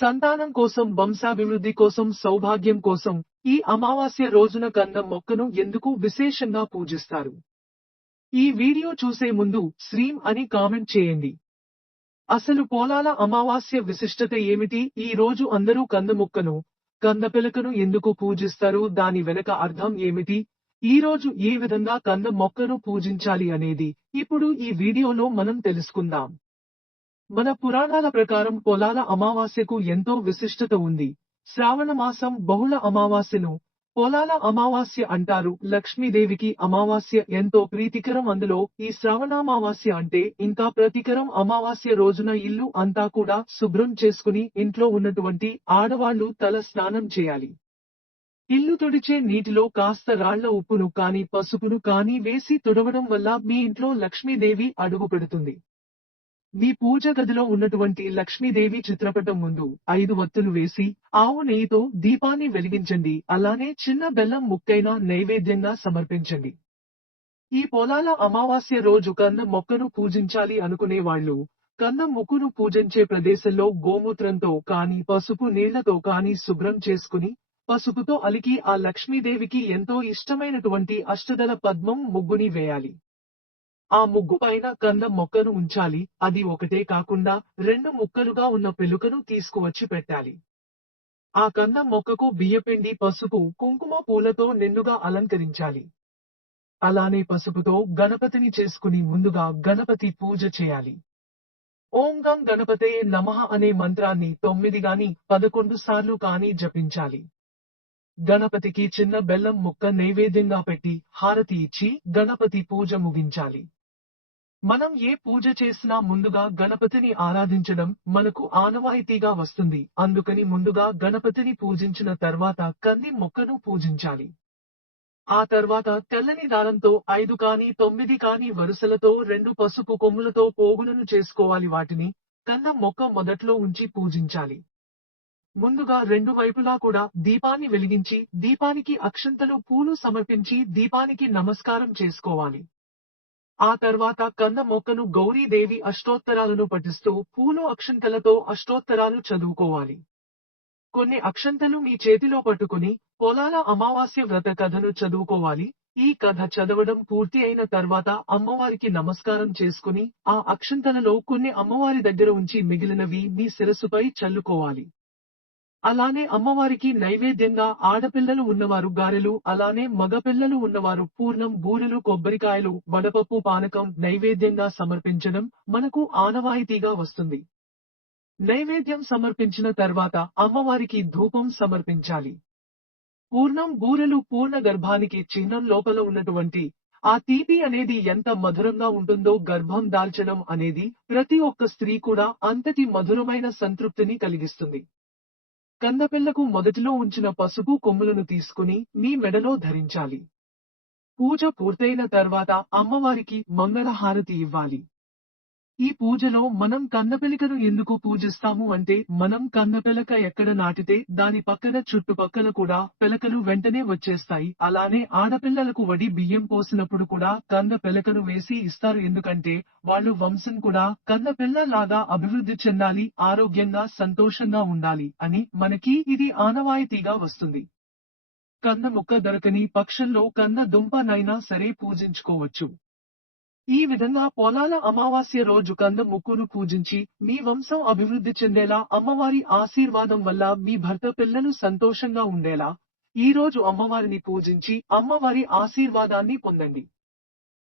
సంతానం కోసం వంశాభివృద్ధి కోసం సౌభాగ్యం కోసం ఈ అమావాస్య రోజున కంద మొక్కను ఎందుకు విశేషంగా పూజిస్తారు? ఈ వీడియో చూసే ముందు శ్రీం అని కామెంట్ చేయండి. అసలు పోలాల అమావాస్య విశిష్టత ఏమిటి? ఈ రోజు అందరూ కంద మొక్కను కంద పిలకను ఎందుకు పూజిస్తారు? దాని వెనక అర్థం ఏమిటి? ఈ రోజు ఏ విధంగా కంద మొక్కను పూజించాలి అనేది ఇప్పుడు ఈ వీడియోలో మనం తెలుసుకుందాం. మన పురాణాల ప్రకారం పొలాల అమావాస్యకు ఎంతో విశిష్టత ఉంది. శ్రావణ మాసం బహుళ అమావాస్యను పొలాల అమావాస్య అంటారు. లక్ష్మీదేవికి అమావాస్య ఎంతో ప్రీతికరం. అందులో ఈ శ్రావణామావాస్య అంటే ఇంకా ప్రతికరం. అమావాస్య రోజున ఇల్లు అంతా కూడా శుభ్రం చేసుకుని ఇంట్లో ఉన్నటువంటి ఆడవాళ్ళు తల స్నానం చేయాలి. ఇల్లు తుడిచే నీటిలో కాస్త రాళ్ళ ఉప్పును కాని పసుపును కాని వేసి తుడవడం వల్ల మీ ఇంట్లో లక్ష్మీదేవి అడుగు పెడుతుంది. మీ పూజ గదిలో ఉన్నటువంటి లక్ష్మీదేవి చిత్రపటం ముందు ఐదు వత్తులు వేసి ఆవు నెయ్యితో దీపాన్ని వెలిగించండి. అలానే చిన్న బెల్లం ముక్కైన నైవేద్యంగా సమర్పించండి. ఈ పొలాల అమావాస్య రోజు కన్న మొక్కను పూజించాలి అనుకునే వాళ్ళు కన్న ముక్కును పూజించే ప్రదేశంలో గోమూత్రంతో కాని పసుపు నీళ్ళతో కాని శుభ్రం చేసుకుని పసుపుతో అలికి ఆ లక్ష్మీదేవికి ఎంతో ఇష్టమైనటువంటి అష్టదల పద్మం ముగ్గుని వేయాలి. ఆ ముగ్గు పైన కంద మొక్కను ఉంచాలి. అది ఒకటే కాకుండా రెండు ముక్కలుగా ఉన్న పెలుకను తీసుకువచ్చి పెట్టాలి. ఆ కంద మొక్కకు బియ్యపిండి పసుపు కుంకుమ పూలతో నిండుగా అలంకరించాలి. అలానే పసుపుతో గణపతిని చేసుకుని ముందుగా గణపతి పూజ చేయాలి. ఓం గం గణపతే నమః అనే మంత్రాన్ని తొమ్మిది గాని పదకొండు సార్లు కాని జపించాలి. గణపతికి చిన్న బెల్లం ముక్క నైవేద్యంగా పెట్టి హారతి ఇచ్చి గణపతి పూజ ముగించాలి. మనం ఏ పూజ చేసినా ముందుగా గణపతిని ఆరాధించడం మనకు ఆనవాయితీగా వస్తుంది. అందుకని ముందుగా గణపతిని పూజించిన తర్వాత కంది మొక్కను పూజించాలి. ఆ తర్వాత తెల్లని దారంతో ఐదు కాని తొమ్మిది కాని వరుసలతో రెండు పసుపు కొమ్ములతో పోగులను చేసుకోవాలి. వాటిని కన్న మొక్క మొదట్లో ఉంచి పూజించాలి. ముందుగా రెండు వైపులా కూడా దీపాన్ని వెలిగించి దీపానికి అక్షంతలు పూలు సమర్పించి దీపానికి నమస్కారం చేసుకోవాలి. ఆ తర్వాత కంద మొక్కను గౌరీదేవి అష్టోత్తరాలను పఠిస్తూ పూలు అక్షంతలతో అష్టోత్తరాలు చదువుకోవాలి. కొన్ని అక్షంతలు మీ చేతిలో పట్టుకుని పొలాల అమావాస్య వ్రత కథను చదువుకోవాలి. ఈ కథ చదవడం పూర్తి అయిన తర్వాత అమ్మవారికి నమస్కారం చేసుకుని ఆ అక్షంతలలో కొన్ని అమ్మవారి దగ్గర ఉంచి మిగిలినవి మీ శిరస్సుపై చల్లుకోవాలి. అలానే అమ్మవారికి నైవేద్యంగా ఆడపిల్లలు ఉన్నవారు గారెలు అలానే మగపిల్లలు ఉన్నవారు పూర్ణం బూరెలు కొబ్బరికాయలు వడపప్పు పానకం నైవేద్యంగా సమర్పించడం మనకు ఆనవాయితీగా వస్తుంది. నైవేద్యం సమర్పించిన తర్వాత అమ్మవారికి ధూపం సమర్పించాలి. పూర్ణం బూరెలు పూర్ణ గర్భానికి చిహ్నం లోపల ఉన్నటువంటి ఆ తీపి అనేది ఎంత మధురంగా ఉంటుందో గర్భం దాల్చడం అనేది ప్రతి ఒక్క స్త్రీ కూడా అంతటి మధురమైన సంతృప్తిని కలిగిస్తుంది. కందపిల్లకు మొదటిలో ఉంచిన పసుపు కొమ్ములను తీసుకుని మీ మెడలో ధరించాలి. పూజ పూర్తయిన తర్వాత అమ్మవారికి మంగళహారతి ఇవ్వాలి. ఈ పూజలో మనం కన్నపెలికను ఎందుకు పూజిస్తాము అంటే మనం కన్నపెలక ఎక్కడ నాటితే దాని పక్కన చుట్టుపక్కల కూడా పెలకలు వెంటనే వచ్చేస్తాయి. అలానే ఆడపిల్లలకు వడి బియ్యం పోసినప్పుడు కూడా కన్న పెలకను వేసి ఇస్తారు. ఎందుకంటే వాళ్ళు వంశం కూడా కన్న పిల్ల లాగా అభివృద్ధి చెందాలి ఆరోగ్యంగా సంతోషంగా ఉండాలి అని మనకి ఇది ఆనవాయితీగా వస్తుంది. కన్న ముక్క దొరకని పక్షంలో కన్న దుంపనైనా సరే పూజించుకోవచ్చు. ఈ విధంగా పొలాల అమావాస్య రోజు కంద ముక్కును పూజించి మీ వంశం అభివృద్ధి చెందేలా అమ్మవారి ఆశీర్వాదం వల్ల మీ భర్త పిల్లలు సంతోషంగా ఉండేలా ఈ రోజు అమ్మవారిని పూజించి అమ్మవారి ఆశీర్వాదాన్ని పొందండి.